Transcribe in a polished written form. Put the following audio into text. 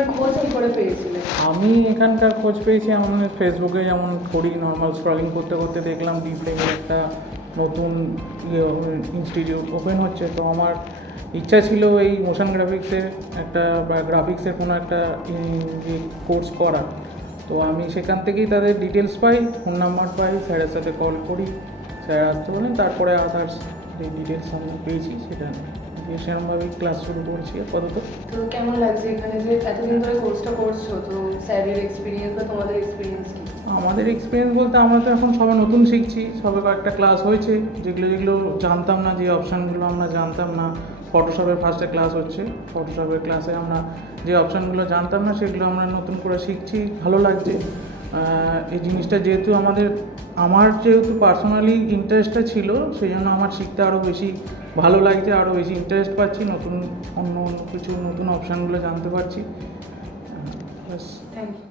এখানকার খোঁজ কি করে পেয়েছিলেন? আমি এখানকার খোঁজ পেয়েছি এমন ফেসবুকে যেমন করি, নর্মাল স্ক্রলিং করতে করতে দেখলাম ডিপ্লেগের একটা নতুন ইনস্টিটিউট ওপেন হচ্ছে। তো আমার ইচ্ছা ছিল এই মোশন গ্রাফিক্সের একটা বা গ্রাফিক্সের কোনো একটা কোর্স করা। তো আমি সেখান থেকেই তাদের ডিটেলস পাই, ফোন নাম্বার পাই, স্যারের সাথে কল করি, স্যার আসতে বলেন, তারপরে আদার্স যে ডিটেলস আমি পেয়েছি সেটা দিয়ে সেরকমভাবেই ক্লাস শুরু করেছি আপাতত। তো কেমন লাগছে এখানে যে এতদিন ধরে কোর্সটা করছো? তো স্যারের এক্সপিরিয়েন্স বা তোমাদের এক্সপিরিয়েন্স কি? আমাদের এক্সপিরিয়েন্স বলতে আমরা তো এখন সবাই নতুন শিখছি, সবে কয়েকটা ক্লাস হয়েছে, যেগুলো জানতাম না, যে অপশানগুলো আমরা জানতাম না। ফটোশপের ফার্স্টে ক্লাস হচ্ছে, ফটোশপের ক্লাসে আমরা যে অপশানগুলো জানতাম না সেগুলো আমরা নতুন করে শিখছি, ভালো লাগছে। এই জিনিসটা যেহেতু আমার যেহেতু পার্সোনালি ইন্টারেস্টটা ছিল, সেই জন্য আমার শিখতে আরও বেশি ভালো লাগছে, আরও বেশি ইন্টারেস্ট পাচ্ছি, অন্য কিছু নতুন অপশানগুলো জানতে পারছি। ব্যাস। Thank you.